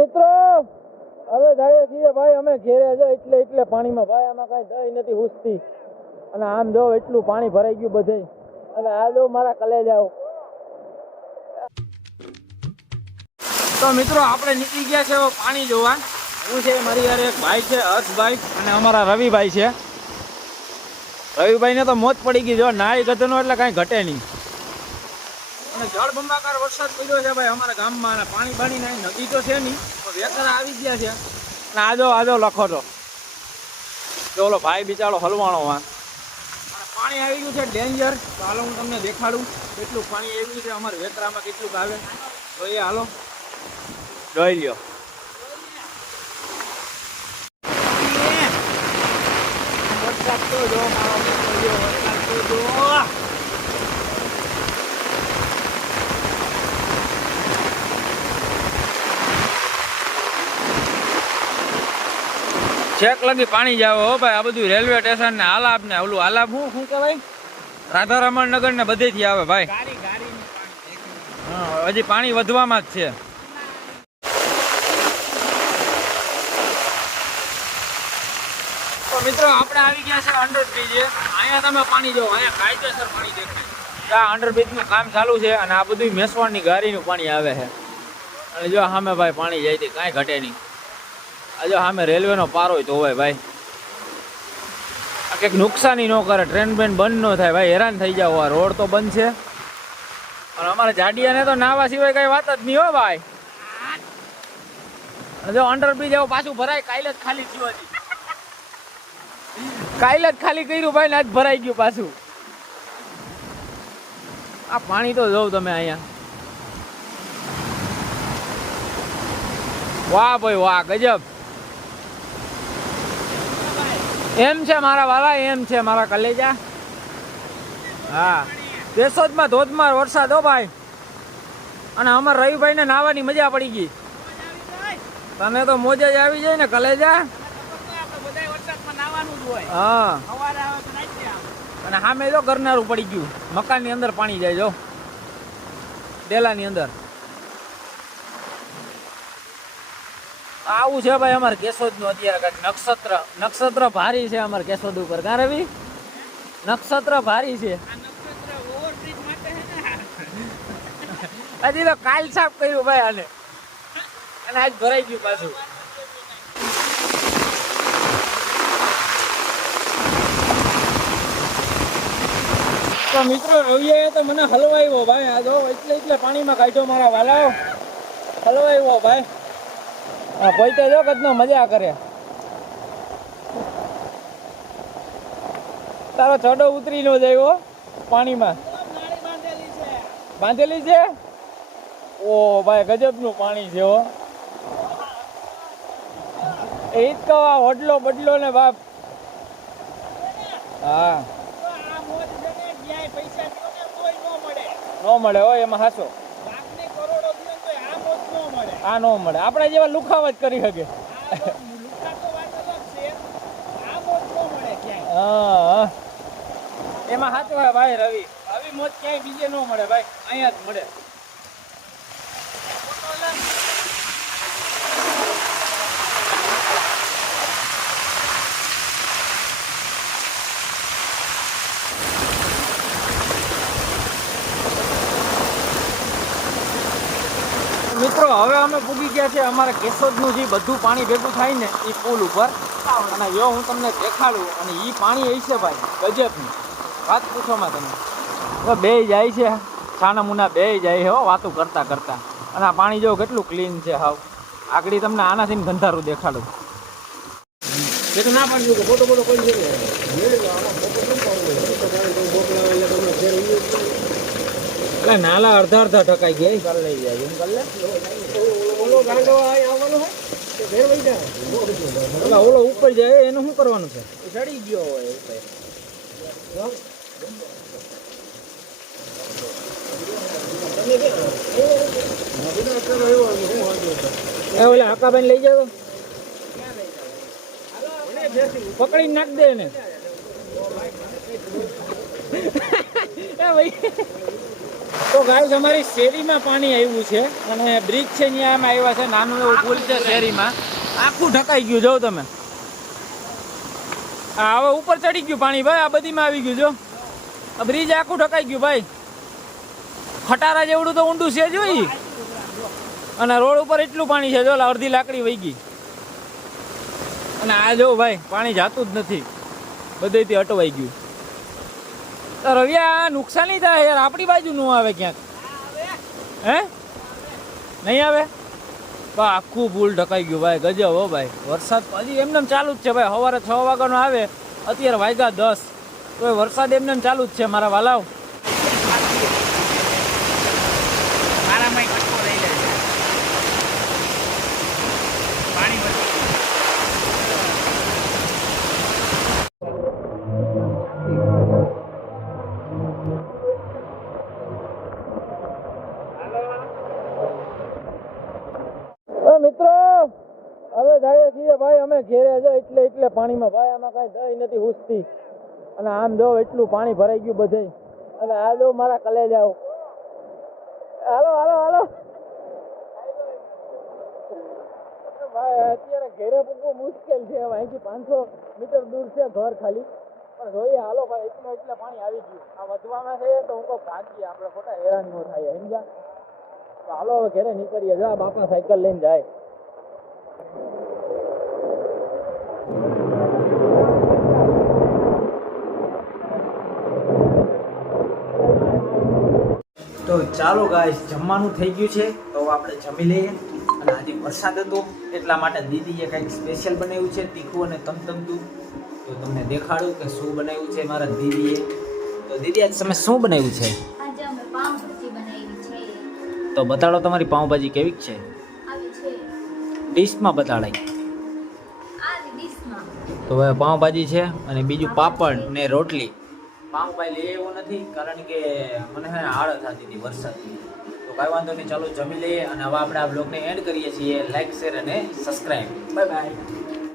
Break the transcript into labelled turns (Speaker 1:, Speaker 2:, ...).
Speaker 1: મિત્રો, હવે જઈએ છીએ ભાઈ, અમે ઘેરે જો એટલે એટલે પાણીમાં. ભાઈ, આમાં કાંઈ દહીં નથી હુસતી. અને આમ જો એટલું પાણી ભરાઈ ગયું બધે. અને આ જો મારા કલે જાઓ તો મિત્રો, આપણે નીકળી ગયા છે પાણી જોવા. હું છે, મારી યાર એક ભાઈ છે, હર્ષભાઈ, અને અમારા રવિભાઈ છે. રવિભાઈને તો મોત પડી ગઈ જો નાય ગધનો એટલે કાંઈ ઘટે નહીં. અને જળ બંબાકાર વરસાદ પડ્યો છે ભાઈ અમારા ગામમાં અને પાણી બાણી નહીં નદી તો છે નહીં પણ વેતર આવી ગયા છે. અને આજો આજો લખો તો. જો ઓલો ભાઈ બિચારો હલવાણો અને પાણી આવી ગયું છે ડેન્જર. તો હાલો હું તમને દેખાડું કેટલું પાણી આવી ગયું છે અમારે વેતરામાં કેટલું આવે. તો એ હાલો. જોઈ લ્યો. વરસાદ તો જો મારો વરસાદ તો જો. છેક લગી પાણી જાવ. હો ભાઈ આ બધું રેલવે સ્ટેશન ને આલાપ ને ઓલું આલાપ શું? શું કહેવાય? રાધારમણ નગર ને બધેથી આવે ભાઈ. હજી પાણી વધવામાં જ છે. તો મિત્રો આપણે આવી ગયા છે અંડરબ્રિજે અહીંયા તમે પાણી જો અહીંયા કાયદેસર પાણી દેખાય આ નું કામ ચાલુ છે અને આ બધું મેસવાણની ગાડીનું પાણી આવે છે. અને જો સામે ભાઈ પાણી જાય તે કાંઈ ઘટે નહીં. આ જો સામે રેલવેનો પારો હોય ભાઈ. આ કંઈક નુકસાની ન કરે, ટ્રેન બેન બંધ ન થાય ભાઈ, હેરાન થઈ જાવ આ રોડ તો બંધ છે. અને અમારે જાડિયાને તો નાવા સિવાય કઈ વાત જ નહીં હો ભાઈ. જો અંડરબ્રિજ આવો પાછું ભરાય, કાલે જ ખાલી થયું હજી. કાલે જ ખાલી કર્યું ભાઈ ને આજ ભરાઈ ગયું પાછું. આ પાણી તો જોઉં તમે અહીંયા. વાહ ભાઈ વાહ, ગજબ. એમ છે મારા વાલા, એમ છે મારા કલેજા. હા. કેશોદમાં ધોધમાર વરસાદ, હો ભાઈ. અને અમારા રવિભાઈ ને નાવાની મજા પડી ગઈ. તને તો મોજે જ આવી જાય ને, કલેજા. હા. અને સામે જો ગરનારું પડી ગયું. મકાનની અંદર પાણી જાય, જો. ડેલાની અંદર. આવું છે ભાઈ, અમારે કેશોદનું અત્યારે નક્ષત્ર નક્ષત્ર ભારી છે અમારે કેશોદ ઉપર. કા રવિ? નક્ષત્ર ભારી છે. હજી તો કાલ સાફ કર્યું ભાઈ આને. અને આજ ભરાઈ ગયું પાછું. તો મિત્રો, રવિએ તો મને હલવાયો ભાઈ. આ જો, એટલે એટલે પાણીમાં કાઢ્યો મારા વાલાઓ. હલવાયો ભાઈ. હા તો જો કદનો મજા કરે. તારો છોડો ઉતરી નો જાય પાણીમાં. બાંધેલી છે? ઓ ભાઈ ગજબનું પાણી છે હો. એ જ કહો આ વડલો બદલો ને બાપ. હા. નો મળે. હોય એમાં હાસો. આ નો મળે. આપણા જેવા લુખાવ જ કરી શકે. એમાં સાચું ભાઈ રવિ. આવી મોજ ક્યાંય બીજે ન મળે ભાઈ. અહીંયા જ મળે. મિત્રો, હવે અમે પૂગી ગયા છે અમારા કેશોદનું જે બધું પાણી ભેગું થાય ને એ પુલ ઉપર. અને જો હું તમને દેખાડું અને એ પાણી છે ભાઈ, ગજબનું. વાત પૂછોમાં તમે. તો બે જાય છે છાના મુના બે જાય હો, વાતો કરતાં કરતાં. અને આ પાણી જો કેટલું ક્લીન છે હાવ. આગળ તમને આનાથી ગંધારું દેખાડું. ના પાડ્યું ફોટો ફોટો કોઈ એટલે નાલા અડધા અડધા ટકાઈ ગયા. ચાલ લઈ જાય એમ કર લે. ઓલા ઓલો ઉપર જાય એને શું કરવાનું છે? ચડી ગયો હોય ઉપર એ ઓલા લઈ જાવ પકડી નાખ દે એને. એ ભાઈ. તો ગાઈસ, અમારી શેરીમાં પાણી આવ્યું છે અને બ્રિજ છે એમ આવ્યા છે, નાનું એવું પુલ છે શેરીમાં. આખું ઢકાઈ ગયું જો તમે. હવે ઉપર ચડી ગયું પાણી, ભાઈ, આ બધીમાં આવી ગયું, જો. આ બ્રિજ આખું ઢકાઈ ગયું, ભાઈ. ખટારા જેવડું તો ઊંડું છે, જોઈ. અને રોડ ઉપર એટલું પાણી છે, જો અડધી લાકડી વહી ગઈ. અને આ જો, ભાઈ, પાણી જાતું જ નથી. બધેથી અટવાઈ ગયું. તો રવિયા આ નુકસાની થાય યાર, આપણી બાજુ નું આવે ક્યાંક. હે? નહીં આવે? બા, આખું ભૂલ ઢકાઈ ગયું ભાઈ, ગજબ હો ભાઈ. વરસાદ હજી એમને ચાલુ જ છે ભાઈ, સવારે છ વાગ્યાનો આવે, અત્યારે વાગ્યા દસ. તો વરસાદ એમને ચાલુ જ છે મારા વાલાવ
Speaker 2: મારામાં કટકો લઈ લે છે પાણી વધી
Speaker 1: એ મિત્રો હવે જઈએ છીએ, ભાઈ, અમે ઘેરે જો એટલે એટલે પાણીમાં. ભાઈ, આમાં કાંઈ દઈ નથી હુસતી. અને આમ જો એટલું પાણી ભરાઈ ગયું બધે. અને આ જો મારા કલે જાઓ હાલો હાલો હાલો. ભાઈ, અત્યારે ઘેરે પૂગવું મુશ્કેલ છે. અહીંથી પાંચસો મીટર દૂર છે ઘર ખાલી. પણ જોઈએ, હાલો ભાઈ, એટલે એટલે પાણી આવી ગયું. આ વધવામાં છે તો હું કહું, ભાગીએ, આપણે ખોટા હેરાન ન થાય, સમજ્યા? હાલો, હવે ઘેરે નીકળીએ. જો બાપા સાયકલ લઈને જાય. તો ચાલો ગાઈસ જમવાનું થઈ ગયું છે. તો આપણે જમી લઈએ. અને આજે વરસાદ હતો એટલા માટે દીદીએ કંઈક સ્પેશિયલ બનાવ્યું છે તીખું અને તમતમતું. તો તમને દેખાડું કે શું બનાવ્યું છે મારા દીદીએ. તો દીદી આજે તમે શું બનાવ્યું છે? તો બતાડો તમારી પાઉંભાજી કેવી છે? ડીશમાં બતાડાય. તો હવે પાઉંભાજી છે અને બીજું પાપડ ને રોટલી. પાઉંભાઈ લે એવું નથી, કારણ કે મને હે આળસ થતી હતી વરસાદની તો કાંઈ વાંધો નહીં, ચાલો જમી લઈએ અને હવે આપણે આ બ્લોગને એન્ડ કરીએ છીએ. લાઈક શેર અને સબસ્ક્રાઈબ બાય બાય